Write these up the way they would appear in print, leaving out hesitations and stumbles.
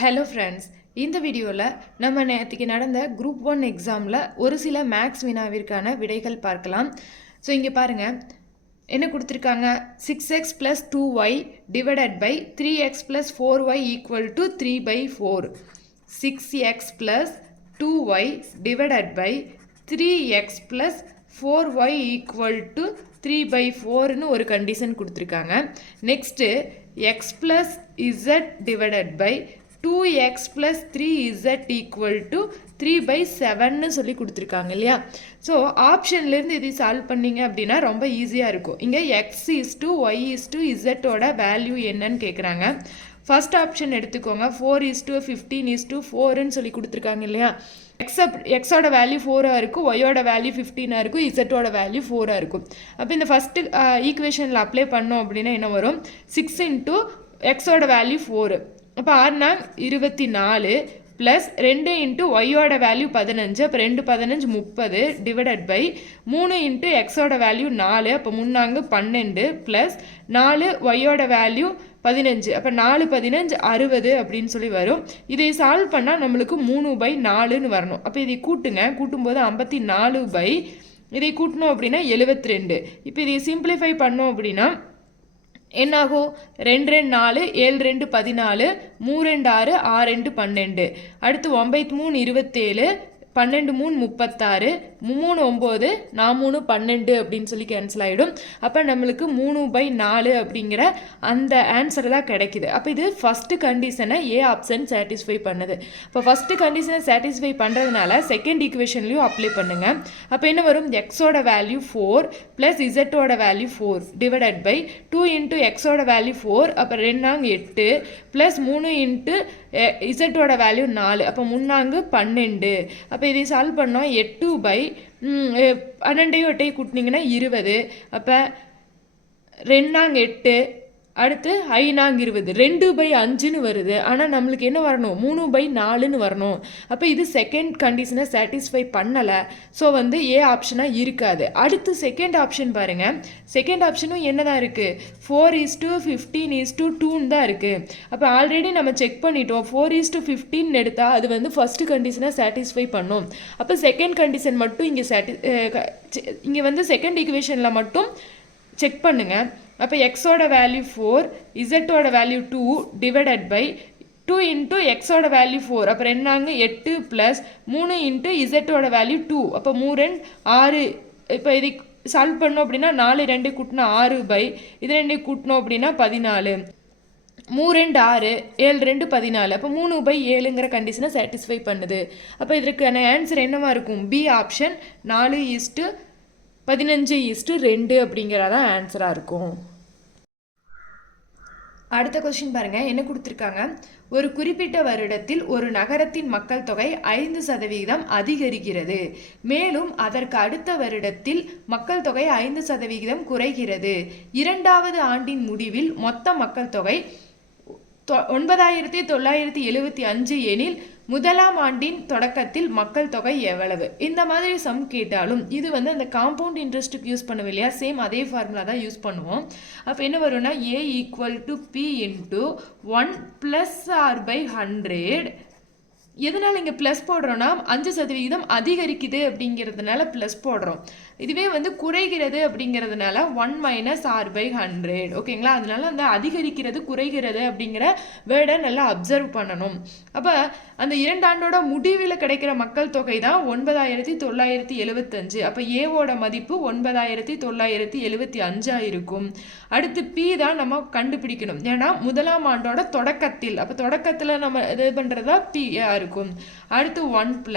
Hello friends, இந்த வீடியோவில் நம்ம நேற்றுக்கு நடந்த குரூப் 1 எக்ஸாமில் ஒரு சில மேக்ஸ் வினாவிற்கான விடைகள் பார்க்கலாம். ஸோ இங்கே பாருங்கள், என்ன கொடுத்துருக்காங்க? 6x + 2y divided by 3x + 4y equal to 3/4. 6x + 2y divided by 3x + 4y equal to 3/4ன்னு ஒரு கண்டிஷன் கொடுத்துருக்காங்க. Next x + z divided by 2x + 3z equal to 3/7ன்னு சொல்லி கொடுத்துருக்காங்க இல்லையா? ஸோ ஆப்ஷன்லேருந்து இது சால்வ் பண்ணிங்க அப்படின்னா ரொம்ப ஈஸியாக இருக்கும். இங்கே x y zோட வேல்யூ என்னன்னு கேட்குறாங்க. ஃபர்ஸ்ட் ஆப்ஷன் எடுத்துக்கோங்க. 4:15:4ன்னு சொல்லி கொடுத்துருக்காங்க இல்லையா? எக்ஸோட வேல்யூ 4ஆக இருக்கும், ஒய்யோட வேல்யூ 15ஆக இருக்கும், இசட்டோட வேல்யூ 4ஆக இருக்கும். அப்போ இந்த ஃபஸ்ட்டு ஈக்குவேஷனில் அப்ளை பண்ணோம் அப்படின்னா என்ன வரும்? 6 × எக்ஸோட வேல்யூ 4, அப்போ 6 24 ப்ளஸ் 2 × ஒய்யோட வேல்யூ 15, அப்போ 2 15 30 டிவைடட் பை 3 × எக்ஸோட வேல்யூ 4, அப்போ 3 12 ப்ளஸ் 4 ஒய்யோட வேல்யூ 15, அப்போ 4 15 60 அப்படின்னு சொல்லி வரும். இதை சால்வ் பண்ணால் நம்மளுக்கு 3/4ன்னு வரணும். அப்போ இதை கூட்டும்போது 54 இதை கூட்டணும் அப்படின்னா 72. இப்போ இதை சிம்பிளிஃபை பண்ணோம் அப்படின்னா என்னாகும்? 2 2 4, 7 2 14, 3 2 6, 6 2 12, அடுத்து 9 3 27, 12 3 36, 3 9, 4 12 அப்படின்னு சொல்லி கேன்சல் ஆகிடும். அப்போ நம்மளுக்கு 3/4 அப்படிங்கிற அந்த ஆன்சர் தான் கிடைக்குது. அப்போ இது ஃபஸ்ட்டு கண்டிஷனை ஏ ஆப்ஷன் சாட்டிஸ்ஃபை பண்ணுது. இப்போ ஃபஸ்ட்டு கண்டிஷனை சாட்டிஸ்ஃபை பண்ணுறதுனால செகண்ட் ஈக்குவேஷன்லையும் அப்ளை பண்ணுங்கள். அப்போ என்ன வரும்? எக்ஸோட வேல்யூ 4 ப்ளஸ் இசட்டோட வேல்யூ 4 டிவைடட் பை 2 × எக்ஸோட வேல்யூ 4, அப்போ 2 8 ப்ளஸ் 3 × இசட்டோட வேல்யூ 4, அப்போ 3 12. அப்போ இதை சால்வ் பண்ணோம் 8/12 8 கூட்டினீங்கன்னா 20, அப்போ 2 8 அடுத்து 5 20, 2/5ன்னு வருது. ஆனால் நம்மளுக்கு என்ன வரணும்? 3/4ன்னு வரணும். அப்போ இது செகண்ட் கண்டிஷனை சாட்டிஸ்ஃபை பண்ணலை. ஸோ ஏ ஆப்ஷனாக இருக்காது. அடுத்து செகண்ட் ஆப்ஷன் பாருங்கள். செகண்ட் ஆப்ஷனும் என்ன தான் இருக்குது? 4:15:2ன்னு தான் இருக்குது. அப்போ ஆல்ரெடி நம்ம செக் பண்ணிட்டோம். 4:15 எடுத்தால் அது ஃபஸ்ட்டு கண்டிஷனை சாட்டிஸ்ஃபை பண்ணும். அப்போ செகண்ட் கண்டிஷன் மட்டும் இங்கே இங்கே செகண்ட் ஈக்குவேஷனில் மட்டும் செக் பண்ணுங்கள். அப்போ எக்ஸோட வேல்யூ 4, இசட்டோட வேல்யூ 2 டிவைடட் பை 2 × எக்ஸோட வேல்யூ 4, அப்போ 2 8 ப்ளஸ் 3 × இசட்டோட வேல்யூ 2, அப்போ 3 6. இப்போ இதை சால்வ் பண்ணோம் அப்படின்னா 4 2 கூட்டினா 6 இது 2 கூட்டினோம் அப்படின்னா 14, 3 2 6, 7 2 14, அப்போ 3/7ங்கிற கண்டிஷனை சாட்டிஸ்ஃபை பண்ணுது. அப்போ இதற்கான ஆன்சர் என்னவா இருக்கும்? பி ஆப்ஷன் 4:15:2 அப்படிங்கிறதான் ஆன்சராக இருக்கும். அடுத்த கொஸ்டின் பாருங்கள், என்ன கொடுத்துருக்காங்க? ஒரு குறிப்பிட்ட வருடத்தில் ஒரு நகரத்தின் மக்கள் தொகை 5% அதிகரிக்கிறது. மேலும் அதற்கு அடுத்த வருடத்தில் மக்கள் தொகை 5% குறைகிறது. 2வது ஆண்டின் முடிவில் மொத்த மக்கள் தொகை 9975 எனில் முதலாம் ஆண்டின் தொடக்கத்தில் மக்கள் தொகை எவ்வளவு? இந்த மாதிரி சம் கேட்டாலும் இது அந்த காம்பவுண்ட் இன்ட்ரெஸ்ட்டுக்கு யூஸ் பண்ணுவோம் இல்லையா? சேம் அதே ஃபார்முலா தான் யூஸ் பண்ணுவோம். அப்போ என்ன வரும்னா A = P × 1 + R/100. எதனால் இங்கே ப்ளஸ் போடுறோன்னா 5% அதிகரிக்குது அப்படிங்கிறதுனால ப்ளஸ் போடுறோம். இதுவே குறைகிறது அப்படிங்கிறதுனால 1 - R/100. ஓகேங்களா? அதனால அதிகரிக்கிறது குறைகிறது அப்படிங்கிற வேர்டை நல்லா அப்சர்வ் பண்ணணும். அப்போ அந்த 2 ஆண்டோட முடிவில் கிடைக்கிற மக்கள் தொகை தான் 9975. அப்போ ஏவோட மதிப்பு 9975 இருக்கும். அடுத்து பி தான் நம்ம கண்டுபிடிக்கணும். ஏன்னா முதலாம் ஆண்டோட தொடக்கத்தில், அப்போ தொடக்கத்தில் நம்ம இது பண்ணுறதா பி இருக்கும். அடுத்து 1 +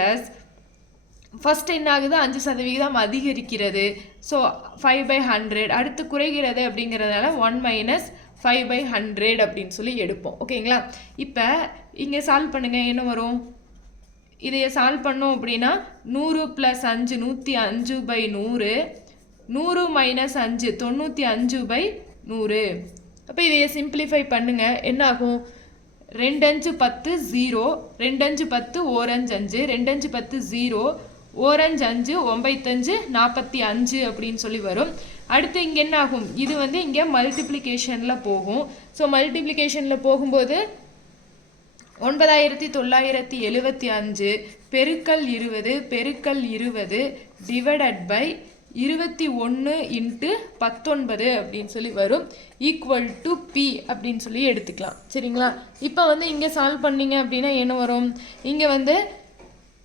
ஃபர்ஸ்ட் என்ன ஆகுது? 5% அதிகரிக்கிறது. ஸோ 5/100. அடுத்து குறைகிறது அப்படிங்கிறதுனால 1 - 5/100 அப்படின்னு சொல்லி எடுப்போம். ஓகேங்களா? இப்போ இங்கே சால்வ் பண்ணுங்கள். என்ன வரும்? இதைய சால்வ் பண்ணோம் அப்படின்னா 100 + 5 105/100, 100 - 5 95/100. அப்போ இதைய சிம்பிளிஃபை பண்ணுங்கள். என்ன ஆகும்? 2 5 10 0, 2 5 10 1 5 5, 2 5 10 0, 1 5 5 95 45 அப்படின்னு சொல்லி வரும். அடுத்து இங்கே என்ன ஆகும்? இது இங்கே மல்டிப்ளிகேஷனில் போகும். ஸோ மல்டிப்ளிகேஷனில் போகும்போது 9975 பெருக்கல் 20 பெருக்கல் 20 டிவைடட் பை 21 இன்ட்டு 19 அப்படின்னு சொல்லி வரும் ஈக்குவல் டு பி அப்படின்னு சொல்லி எடுத்துக்கலாம். சரிங்களா? இப்போ வந்து இங்கே சால்வ் பண்ணிங்க அப்படின்னா என்ன வரும்? இங்கே வந்து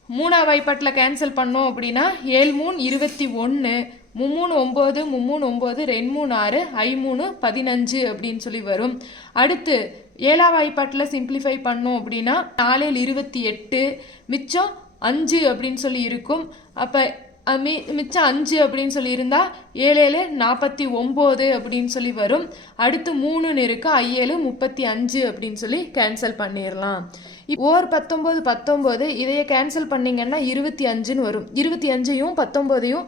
3ஆம் வாய்ப்பாட்டில் கேன்சல் பண்ணோம் அப்படின்னா 7 3 21 3 9 3 9 2 3 6 I 3 15 அப்படின்னு சொல்லி வரும். அடுத்து 7ஆம் வாய்ப்பாட்டில் சிம்பிளிஃபை பண்ணோம் அப்படின்னா 4 28 மிச்சம் 5 அப்படின்னு சொல்லி இருக்கும். அப்போ மிச்சம் 5 அப்படின்னு சொல்லி இருந்தால் 7 49 அப்படின்னு சொல்லி வரும். அடுத்து 3 இருக்கு, 7 35 அப்படின்னு சொல்லி கேன்சல் பண்ணிடலாம். ஓர் 19 19 இதையே கேன்சல் பண்ணிங்கன்னா 25ன்னு வரும். 25ஐயும் 19ஐயும்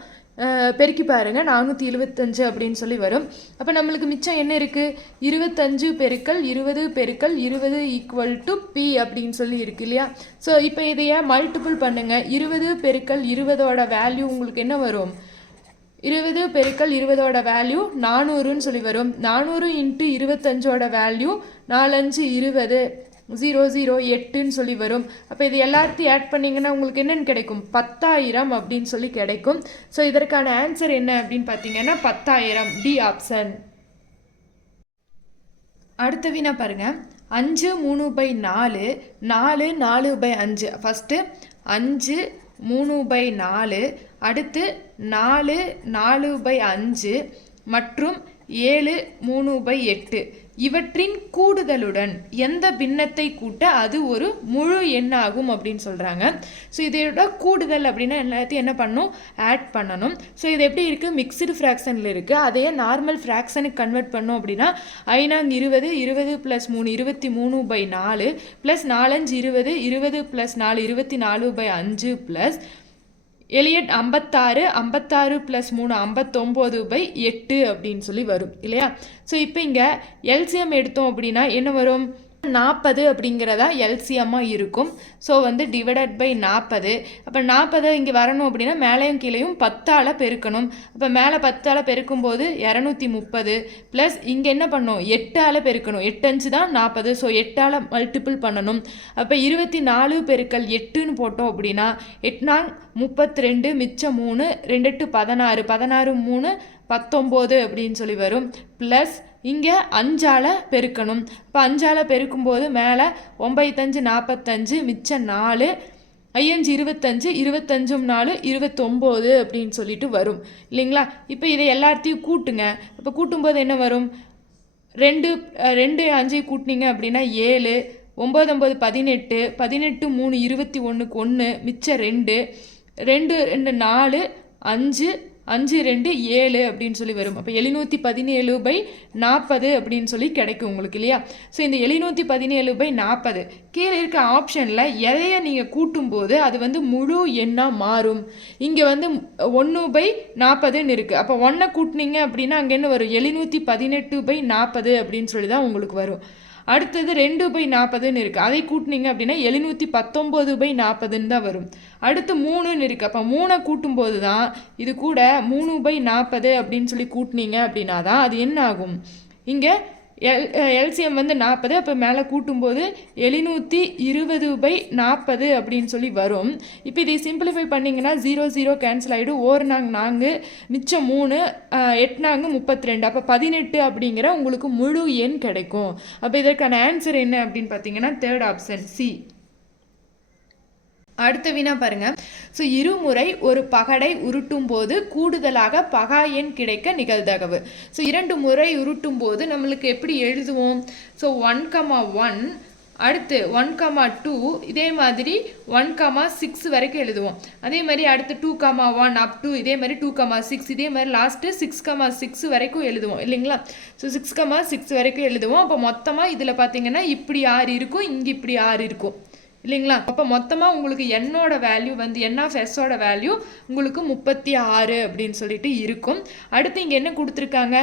பெருக்கி பாருங்கள், 475 அப்படின்னு சொல்லி வரும். அப்போ நம்மளுக்கு மிச்சம் என்ன இருக்குது? 25 பெருக்கல் 20 பெருக்கல் 20 ஈக்குவல் டு பி அப்படின்னு சொல்லி இருக்கு இல்லையா? ஸோ இப்போ இதையே மல்டிபிள் பண்ணுங்கள். 20 பெருக்கல் 20ஓட வேல்யூ உங்களுக்கு என்ன வரும்? 20 பெருக்கல் 20ஓட வேல்யூ 400ன்னு சொல்லி வரும். 400 இன்ட்டு 25ஓட வேல்யூ 4 5 20 008ன்னு சொல்லி வரும். அப்போ இது எல்லாத்தையும் ஆட் பண்ணிங்கன்னா உங்களுக்கு என்னென்னு கிடைக்கும்? 10,000 அப்படின்னு சொல்லி கிடைக்கும். ஸோ இதற்கான ஆன்சர் என்ன அப்படின்னு பார்த்தீங்கன்னா 10,000, டி ஆப்ஷன். அடுத்த வினா பாருங்கள். 5 3/4 4 4/5. ஃபஸ்ட்டு 5 3/4, அடுத்து 4 4/5 மற்றும் 7 3/8 இவற்றின் கூடுதலுடன் எந்த பின்னத்தை கூட்ட அது ஒரு முழு எண்ணாகும் அப்படின்னு சொல்கிறாங்க. ஸோ இதோட கூடுதல் அப்படின்னா எல்லாத்தையும் என்ன பண்ணணும்? ஆட் பண்ணணும். ஸோ இது எப்படி இருக்குது? மிக்சடு ஃப்ராக்ஷனில் இருக்குது. அதையே நார்மல் ஃப்ராக்ஷனுக்கு கன்வெர்ட் பண்ணோம் அப்படின்னா 5 20 20 + 3 23/4 ப்ளஸ் 4 5 20 20 + 4 24/5 ப்ளஸ் எலியட் 56 56 + 3 59/8 அப்படின்னு சொல்லி வரும் இல்லையா? ஸோ இப்போ இங்கே எல்சிஎம் எடுத்தோம் அப்படின்னா என்ன வரும்? 40 அப்படிங்கிறதா எல்சிஎம்மாக இருக்கும். ஸோ வந்து டிவைடட் பை 40. அப்போ 40 இங்கே வரணும் அப்படின்னா மேலேயும் கீழேயும் 10ஆல் பெருக்கணும். அப்போ மேலே 10ஆல் பெருக்கும்போது 230 ப்ளஸ் இங்கே என்ன பண்ணணும்? 8ஆல் பெருக்கணும். 8 5 தான் 40. ஸோ 8ஆல் மல்டிபிள் பண்ணணும். அப்போ 24 பெருக்கல் 8ன்னு போட்டோம் அப்படின்னா 8 32 மிச்சம் 3 2 8 16 16 3 19 அப்படின்னு சொல்லி வரும். ப்ளஸ் இங்கே 5ஆல் பெருக்கணும். இப்போ 5ஆல் பெருக்கும்போது மேலே 9 5 45 மிச்சம் 4 5 25 25 4 29 அப்படின்னு சொல்லிட்டு வரும் இல்லைங்களா? இப்போ இதை எல்லாத்தையும் கூட்டுங்க. இப்போ கூட்டும்போது என்ன வரும்? 2 5 கூட்டினீங்க அப்படின்னா 7 9 9 18 18 3 21க்கு 1 மிச்சம் 2 2 2 4 5 5 2 7 அப்படின்னு சொல்லி வரும். அப்போ 717/40 அப்படின்னு சொல்லி கிடைக்கும் உங்களுக்கு இல்லையா? ஸோ இந்த 717/40 கீழே இருக்க ஆப்ஷனில் எதையை நீங்கள் கூட்டும்போது அது வந்து முழு எண்ணாக மாறும். இங்கே வந்து 1/40ன்னு இருக்குது. அப்போ 1 கூட்டினீங்க அப்படின்னா அங்கே என்ன வரும்? 718/40 அப்படின்னு சொல்லி தான் உங்களுக்கு வரும். அடுத்தது 2/40ன்னு இருக்குது. அதை கூட்டினீங்க அப்படின்னா 719/40ன்னு தான் வரும். அடுத்து 3ன்னு இருக்குது. அப்போ 3 கூட்டும்போது தான் இது கூட 3/40 அப்படின்னு சொல்லி கூட்டினீங்க அப்படின்னா தான் அது என்ன ஆகும்? இங்கே எல்சிஎம் வந்து 40. அப்போ மேலே கூட்டும்போது 720/40 அப்படின்னு சொல்லி வரும். இப்போ இதை சிம்பிளிஃபை பண்ணிங்கன்னா 0 0 கேன்சல் ஆகிடும். 1 4 மிச்சம் 3 8 32. அப்போ 18 அப்படிங்கிற உங்களுக்கு முழு எண் கிடைக்கும். அப்போ இதற்கான ஆன்சர் என்ன அப்படின்னு பார்த்தீங்கன்னா 3rd ஆப்ஷன் சி. அடுத்த வினா பாருங்க. ஸோ இருமுறை ஒரு பகடை உருட்டும் போது கூடுதலாக பகா எண் கிடைக்க நிகழ்தகவு. ஸோ 2 முறை உருட்டும் போது நம்மளுக்கு எப்படி எழுதுவோம்? ஸோ 1,1 அடுத்து 1,2 இதே மாதிரி 1,6 வரைக்கும் எழுதுவோம். அதே மாதிரி அடுத்து 2,1 அப் டு இதே மாதிரி 2,6 இதே மாதிரி லாஸ்ட்டு 6,6 வரைக்கும் எழுதுவோம் இல்லைங்களா? ஸோ 6,6 வரைக்கும் எழுதுவோம். அப்போ மொத்தமாக இதில் பார்த்தீங்கன்னா இப்படி 6 இருக்கும், இங்கே இப்படி 6 இருக்கும் இல்லைங்களா? அப்போ மொத்தமாக உங்களுக்கு என்னோட வேல்யூ வந்து என் ஆஃப் எஸ்ஸோட வேல்யூ உங்களுக்கு 36 அப்படின்னு சொல்லிட்டு இருக்கும். அடுத்து இங்கே என்ன கொடுத்துருக்காங்க?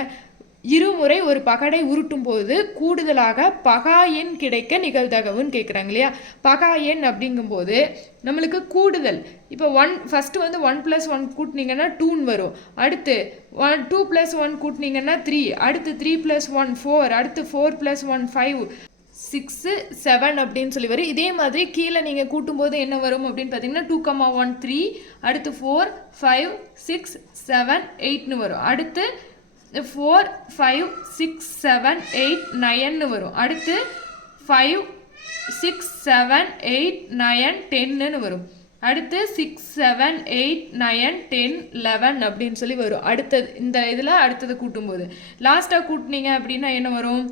இருமுறை ஒரு பகடை உருட்டும் போது கூடுதலாக பகா எண் கிடைக்க நிகழ்தகவுன்னு கேட்குறாங்க இல்லையா? பகா எண் அப்படிங்கும்போது நம்மளுக்கு கூடுதல். இப்போ ஃபஸ்ட்டு வந்து 1 + 1 கூட்டினீங்கன்னா 2ன்னு வரும். அடுத்து 2 + 1 கூட்டினீங்கன்னா 3, அடுத்து 3 + 1 4, அடுத்து 4 + 1 5, 6 7 அப்படின்னு சொல்லி வரும். இதே மாதிரி கீழே நீங்கள் கூட்டும்போது என்ன வரும் அப்படின்னு பார்த்தீங்கன்னா 2,1 3, அடுத்து 4 5 6 7 8ன்னு வரும். அடுத்து 4 5 6 7 8 9ன்னு வரும். அடுத்து 5 6 7 8 9 10ன்னு வரும். அடுத்து 6 7 8 9 10 11 அப்படின்னு சொல்லி வரும். அடுத்தது இந்த இதில் அடுத்தது கூட்டும்போது லாஸ்ட்டாக கூட்டினீங்க அப்படின்னா என்ன வரும்?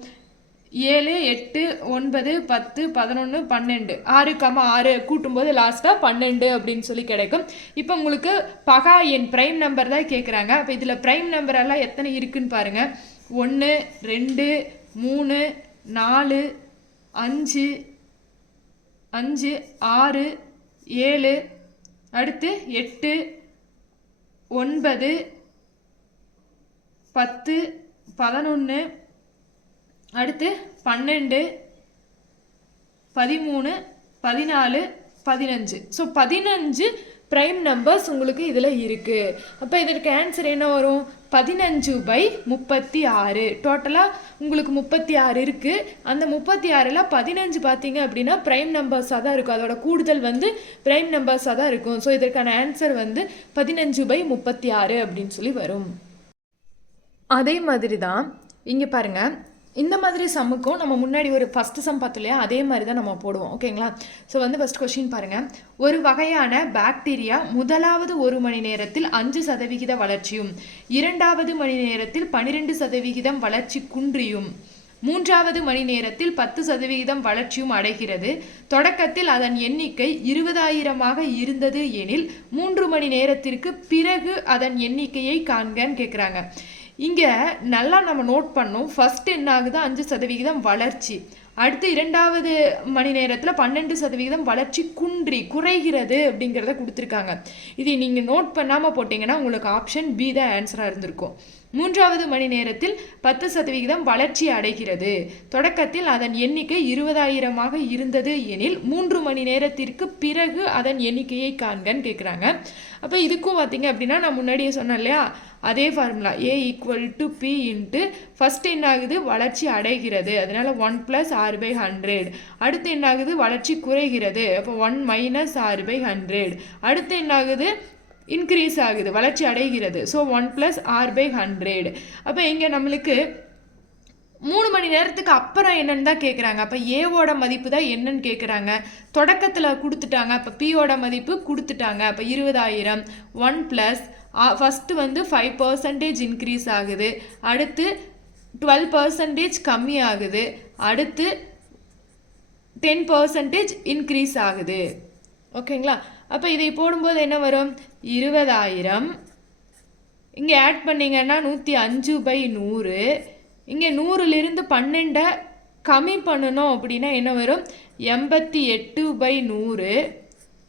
7 8 9 10 11 12 6,6 கூட்டும்போது லாஸ்ட்டாக 12 அப்படின்னு சொல்லி கிடைக்கும். இப்போ உங்களுக்கு பகா எண் பிரைம் நம்பர் தான் கேட்குறாங்க. அப்போ இதில் பிரைம் நம்பர் எல்லாம் எத்தனை இருக்குன்னு பாருங்கள். 1 2 3 4 5 5 6 7 அடுத்து 8 9 10 11 அடுத்து 12 13 14 15. ஸோ 15 ப்ரைம் நம்பர்ஸ் உங்களுக்கு இதில் இருக்குது. அப்போ இதற்கு ஆன்சர் என்ன வரும்? 15/36. டோட்டலாக உங்களுக்கு 36 இருக்குது. அந்த 36ல் 15 பார்த்தீங்க அப்படின்னா ப்ரைம் நம்பர்ஸாக தான் இருக்கும். அதோட கூடுதல் வந்து ப்ரைம் நம்பர்ஸாக தான் இருக்கும். ஸோ இதற்கான ஆன்சர் வந்து 15/36 அப்படின்னு சொல்லி வரும். அதே மாதிரி தான் இங்கே பாருங்கள், இந்த மாதிரி சம்முக்கும் நம்ம முன்னாடி ஒரு ஃபஸ்ட்டு சம் பார்த்தோம் இல்லையா, அதே மாதிரி தான் நம்ம போடுவோம். ஓகேங்களா? ஸோ வந்து ஃபஸ்ட் கொஸ்டின் பாருங்கள். ஒரு வகையான பாக்டீரியா முதலாவது 1 மணி நேரத்தில் 5% வளர்ச்சியும், 2வது மணி நேரத்தில் 12% வளர்ச்சி குன்றியும், 3வது மணி நேரத்தில் 10% வளர்ச்சியும் அடைகிறது. தொடக்கத்தில் அதன் எண்ணிக்கை 20,000ஆக இருந்தது எனில் 3 மணி நேரத்திற்கு பிறகு அதன் எண்ணிக்கையை காண்கன்னு கேட்குறாங்க. இங்கே நல்லா நம்ம நோட் பண்ணோம். ஃபஸ்ட் என்ன ஆகுது? 5% வளர்ச்சி. அடுத்து 2வது மணி நேரத்தில் 12% வளர்ச்சி குறைகிறது அப்படிங்கிறத கொடுத்துருக்காங்க. இதை நீங்கள் நோட் பண்ணாமல் போட்டிங்கன்னா உங்களுக்கு ஆப்ஷன் பி தான் ஆன்சராக இருந்திருக்கும். 3வது மணி நேரத்தில் 10% வளர்ச்சி அடைகிறது. தொடக்கத்தில் அதன் எண்ணிக்கை 20,000ஆக இருந்தது எனில் 3 மணி நேரத்திற்கு பிறகு அதன் எண்ணிக்கையை காண்கன்னு கேட்குறாங்க. அப்போ இதுக்கும் பார்த்தீங்க அப்படின்னா நான் முன்னாடியே சொன்னேன் இல்லையா, அதே formula A = P into first என்ன ஆகுது? வளர்ச்சி அடைகிறது. அதனால் 1 + R/100. அடுத்து என்ன ஆகுது? வளர்ச்சி குறைகிறது. அப்போ 1 - R/100. அடுத்து என்ன ஆகுது? இன்க்ரீஸ் ஆகுது, வளர்ச்சி அடைகிறது. So 1 + R/100. அப்போ இங்கே நம்மளுக்கு 3 மணி நேரத்துக்கு அப்புறம் என்னன்னு தான் கேட்குறாங்க. அப்போ ஏவோட மதிப்பு தான் என்னன்னு கேட்குறாங்க. தொடக்கத்தில் கொடுத்துட்டாங்க. அப்போ பியோட மதிப்பு கொடுத்துட்டாங்க. அப்போ 20,000 1 + ஃபஸ்ட்டு வந்து 5% இன்க்ரீஸ் ஆகுது. அடுத்து 12% கம்மி ஆகுது. அடுத்து 10% இன்க்ரீஸ் ஆகுது. ஓகேங்களா? அப்போ இதை போடும்போது என்ன வரும்? 20,000 இங்கே ஆட் பண்ணிங்கன்னா 105/100. இங்கே 100லிருந்து 12 கம்மி பண்ணணும் அப்படின்னா என்ன வரும்? 88/100.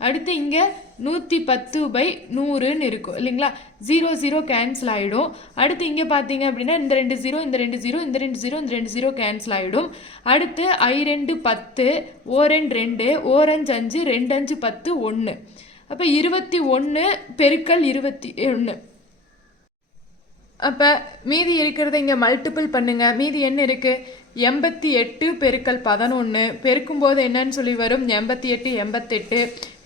அடுத்து இங்கே 110/100ன்னு இருக்கும் இல்லைங்களா? 0 0 கேன்சல் ஆகிடும். அடுத்து இங்கே பார்த்தீங்க அப்படின்னா இந்த 2 0 இந்த 2 0 இந்த 2 0 இந்த 2 0 கேன்சல் ஆகிடும். அடுத்து I2 10 O2 2 O5 5 2 5 10 1. அப்போ 21 பெருக்கல் 21. அப்போ மீதி இருக்கிறத இங்கே மல்டிபிள் பண்ணுங்கள். மீதி என்ன இருக்குது? 88 பெருக்கல் 11 பெருக்கும்போது என்னன்னு சொல்லி வரும்? 88 88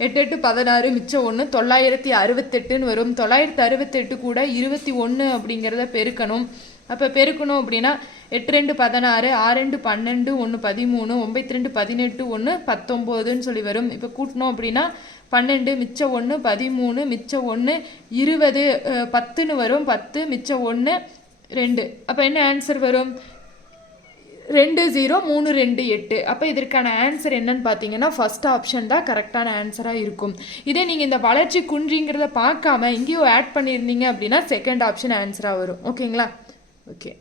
8 8 16 மிச்சம் 1 968ன்னு வரும். 968 கூட 21 அப்படிங்கிறத பெருக்கணும். அப்போ பெருக்கணும் அப்படின்னா 8 2 16 6 2 12 1 13 9 2 18 1 19ன்னு சொல்லி வரும். இப்போ கூட்டணும் அப்படின்னா 12 மிச்சம் 1 13 மிச்சம் 1 20 10ன்னு வரும். 10 மிச்சம் 1 2. அப்போ என்ன ஆன்சர் வரும்? 2 0 3 2 8. அப்போ இதற்கான ஆன்சர் என்னன்னு பார்த்தீங்கன்னா ஃபஸ்ட் ஆப்ஷன் தான் கரெக்டான ஆன்சராக இருக்கும். இதே நீங்கள் இந்த வளர்ச்சி குன்றிங்கிறத பார்க்காம இங்கேயும் ஆட் பண்ணியிருந்தீங்க அப்படின்னா செகண்ட் ஆப்ஷன் ஆன்சராக வரும். ஓகேங்களா? ஓகே.